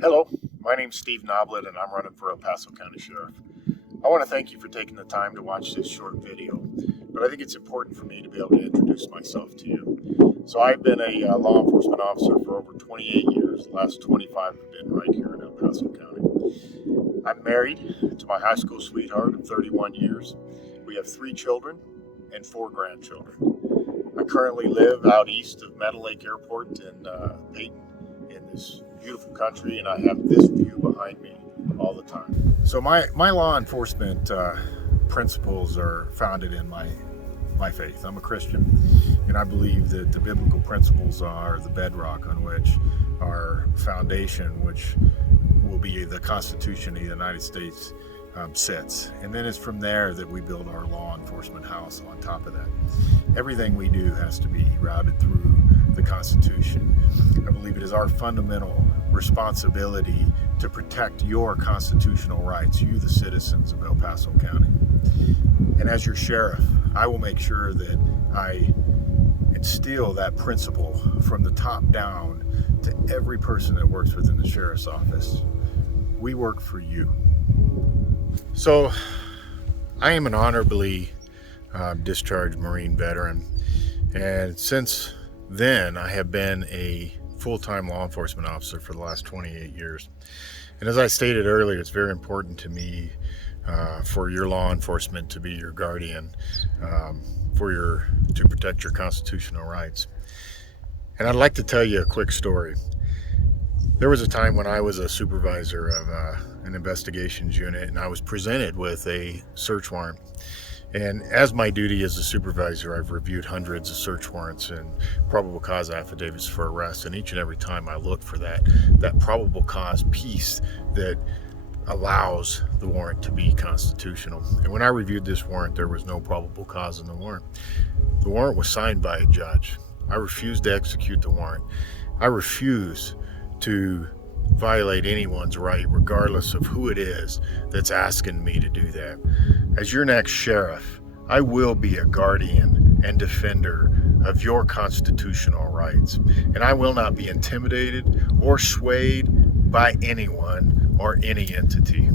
Hello, my name's Steve Noblitt and I'm running for El Paso County Sheriff. I want to thank you for taking the time to watch this short video, but I think it's important for me to be able to introduce myself to you. So I've been a law enforcement officer for over 28 years. The last 25 have been right here in El Paso County. I'm married to my high school sweetheart of 31 years. We have 3 children and 4 grandchildren. I currently live out east of Meadow Lake Airport in Peyton, in this beautiful country, and I have this view behind me all the time. So my law enforcement principles are founded in my faith. I'm a Christian, and I believe that the biblical principles are the bedrock on which our foundation, which will be the Constitution of the United States, sits. And then it's from there that we build our law enforcement house on top of that. Everything we do has to be routed through the Constitution. I believe it is our fundamental responsibility to protect your constitutional rights, you the citizens of El Paso County. And as your sheriff, I will make sure that I instill that principle from the top down to every person that works within the sheriff's office. We work for you. So I am an honorably discharged Marine veteran, and since then I have been a full-time law enforcement officer for the last 28 years. And as I stated earlier, it's very important to me for your law enforcement to be your guardian, to protect your constitutional rights. And I'd like to tell you a quick story. There was a time when I was a supervisor of an investigations unit, and I was presented with a search warrant. And as my duty as a supervisor, I've reviewed hundreds of search warrants and probable cause affidavits for arrest. And each and every time I look for that probable cause piece that allows the warrant to be constitutional. And when I reviewed this warrant, there was no probable cause in the warrant. The warrant was signed by a judge. I refused to execute the warrant. I refuse to violate anyone's right, regardless of who it is that's asking me to do that. As your next sheriff, I will be a guardian and defender of your constitutional rights, and I will not be intimidated or swayed by anyone or any entity.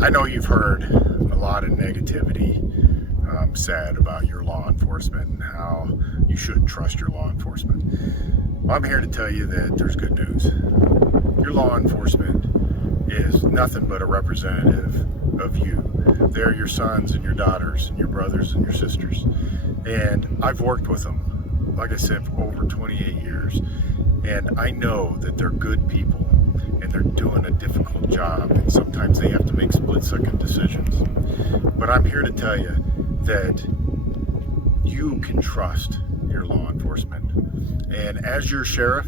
I know you've heard a lot of negativity said about your law enforcement and how you shouldn't trust your law enforcement. Well, I'm here to tell you that there's good news. Your law enforcement is nothing but a representative of you. They're your sons and your daughters and your brothers and your sisters. And I've worked with them, like I said, for over 28 years. And I know that they're good people and they're doing a difficult job. And sometimes they have to make split-second decisions. But I'm here to tell you that you can trust your law enforcement. And as your sheriff,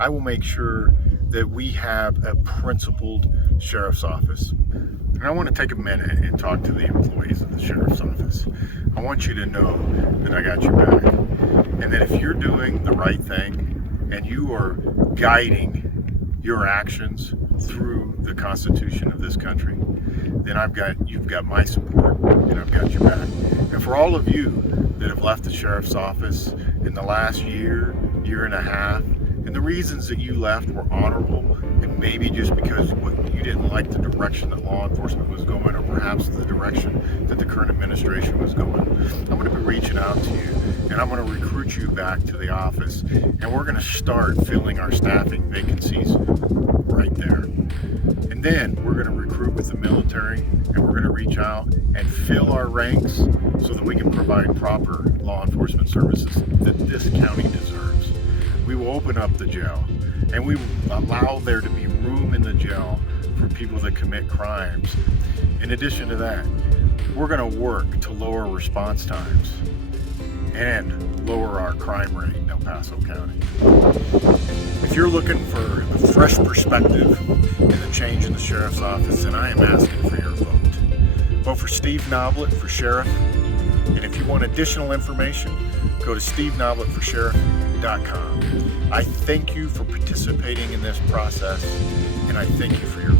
I will make sure that we have a principled sheriff's office. And I want to take a minute and talk to the employees of the sheriff's office. I want you to know that I got your back, and that if you're doing the right thing and you are guiding your actions through the Constitution of this country, then you've got my support, and I've got your back. And for all of you that have left the sheriff's office in the last year and a half, and the reasons that you left were honorable, and maybe just because you didn't like the direction that law enforcement was going, or perhaps the direction that the current administration was going, I'm going to be reaching out to you, and I'm going to recruit you back to the office, and we're going to start filling our staffing vacancies right there. And then we're going to recruit with the military, and we're going to reach out and fill our ranks so that we can provide proper law enforcement services that this county deserves. We will open up the jail, and we will allow there to be room in the jail for people that commit crimes. In addition to that, we're going to work to lower response times and lower our crime rate in El Paso County. If you're looking for a fresh perspective and a change in the sheriff's office, then I am asking for your vote. Vote for Steve Noblitt for sheriff. And if you want additional information, go to stevenoblittforsheriff.com. I thank you for participating in this process, and I thank you for your